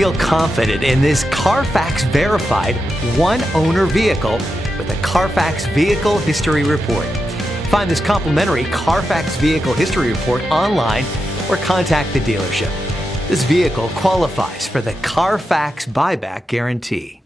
Feel confident in this CARFAX verified one-owner vehicle with a CARFAX Vehicle History Report. Find this complimentary CARFAX Vehicle History Report online or contact the dealership. This vehicle qualifies for the CARFAX buyback guarantee.